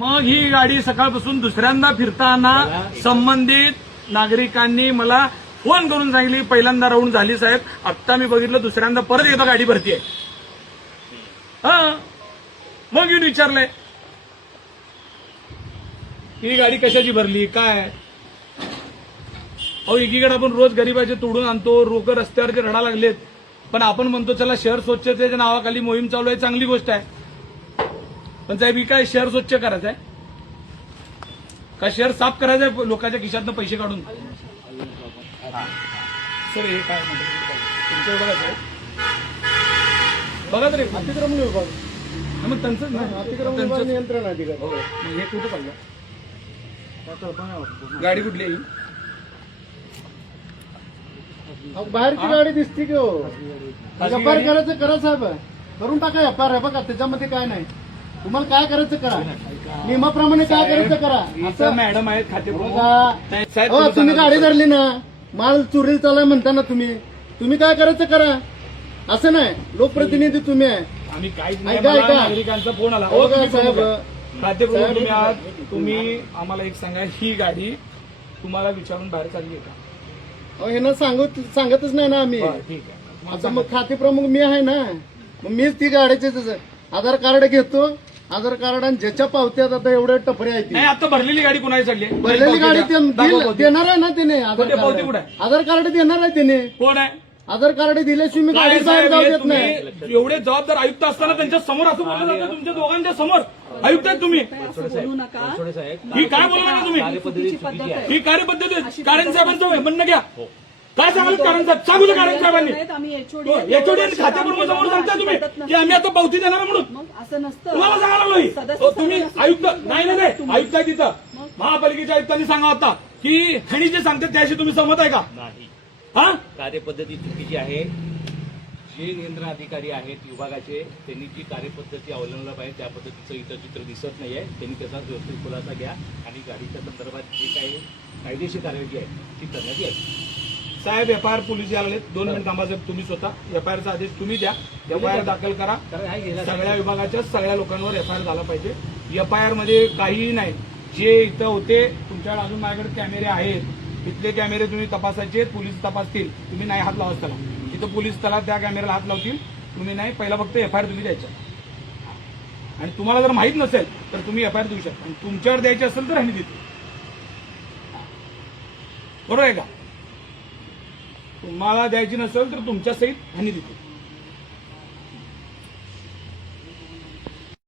मग ही गाडी सकाळपासून दुसऱ्यांदा फिरताना संबंधित नागरिकांनी मला फोन करून सांगितली, पहिल्यांदा राऊंड झाली साहेब, आत्ता मी बघितलं दुसऱ्यांदा परत एकदा गाडी भरती आहे. हा, मग येऊन विचारलंय ही गाडी कशाची भरली काय. अहो, एकीकडे आपण रोज गरीबाचे तोडून आणतो, लोक रस्त्यावरचे रडा लागलेत, पण आपण म्हणतो चला शहर स्वच्छतेच्या नावाखाली मोहीम चालू आहे, चांगली गोष्ट आहे. पण साहेब, ही काय शहर स्वच्छ करायचं आहे का शहर साफ करायचं आहे लोकांच्या खिशातनं पैसे काढून. सर हे काय म्हणतात तुमचं बघायचं आहे, बघा तरी अतिक्रमण विभाग, मग त्यांचं अतिक्रमण विभाग नियंत्रण अधिकारी. हो, मग हे कुठं चाललं, गाडी कुठली आहे? बाहेरची गाडी दिसते की हो. एफआयआर करायचं करा साहेब, करून टाका एफआयआर. बघा त्याच्यामध्ये काय नाही, तुम्हाला काय करायचं करा, नियमाप्रमाणे काय करायचं करा. असं मॅडम आहेत खाते हो, तुम्ही गाडी धरली ना, माल चोरी चाललाय म्हणताना तुम्ही काय करायचं करा. असं नाही, लोकप्रतिनिधी तुम्ही आहे. आम्ही काहीच ऐका, नाही, ऐका. मला नागरिकांचा फोन आला. हो का साहेब, खाते तुम्ही आहात, तुम्ही आम्हाला एक सांगा, ही गाडी तुम्हाला विचारून बाहेर चालली आहे का? अहो, हे ना सांगतच नाही ना आम्ही. बरं, ठीक आहे. आता मग खाते प्रमुख मी आहे ना, मग मीच ती गाडीचे आधार कार्ड घेतो. आधार कार्ड आणि ज्याच्या पावत्यात आता एवढे टपरे आहेत, नाही, आता भरलेली गाडी कोणाची चालली आहे? भरलेली गाडी देणार आहे ना त्याने. कोणते पावती कुठे आहे? आधार कार्ड देणार आहे त्याने. कोण आहे? आधार कार्ड दिल्याशिवाय मी काय गाडी बाहेर साहेब, जाऊ हे देत नाही. तुम्ही एवढे जबाबदार आयुक्त असताना त्यांच्या समोर असं बोललं जातं, तुमच्या दोघांच्या समोर आयुक्त आहेत तुम्ही. बोलू नका. ही काय बोलू नका तुम्ही, ही कार्यपद्धती आहे. कारण साहेबांचं म्हणणं घ्या. काय सांगाल कारण साहेब, सांगू द्या कारण साहेबांनी. एचओडी आणि खात्याप्रमुख समोर सांगता तुम्ही की आम्ही आता पावती देणार म्हणून. मग असं नसतं. तुम्हाला सांगायला लागलो तुम्ही आयुक्त नाही आयुक्त आहे तिथं. महापालिकेच्या आयुक्तांनी सांगा होता की हेणी जे सांगतात त्याशी तुम्ही सहमत आहे का? नाही, हा, कार्यपद्धती चुकीची आहे. जे नियंत्रण अधिकारी आहेत विभागाचे, त्यांनी जी कार्यपद्धती अवलंबला पाहिजे त्या पद्धतीचं इथं चित्र दिसत नाहीये. त्यांनी त्याचा व्यवस्थित खुलासा घ्या आणि गाडीच्या संदर्भात जी काही कायदेशीर कार्यवाही आहे ती करण्यात यावी. साहेब, एफआयआर पोलीस यायला लागलेत. 2 मिनिट थांबा साहेब, तुम्ही स्वतः एफआयआरचा आदेश तुम्ही द्या. एफआयआर दाखल करा. सगळ्या विभागाच्या सगळ्या लोकांवर एफआयआर झाला पाहिजे. एफआयआर मध्ये काहीही नाही. जे इथं होते, तुमच्याकडे अजून माझ्याकडे कॅमेरे आहेत, इथले कॅमेरे तुम्ही तपासायचे, पोलीस तपासतील. तुम्ही नाही हात लावाच त्याला, इथं पोलीस त्याला त्या कॅमेऱ्याला हात लावतील. तुम्ही नाही, पहिला फक्त एफआयआर तुम्ही द्यायचा. आणि तुम्हाला जर माहित नसेल तर तुम्ही एफआयआर देऊ शकता. आणि तुमच्यावर द्यायची असेल तर आम्ही देतो. बरोबर आहे का? तुम्हाला द्यायची नसेल तर तुमच्या सहित हानी देतो.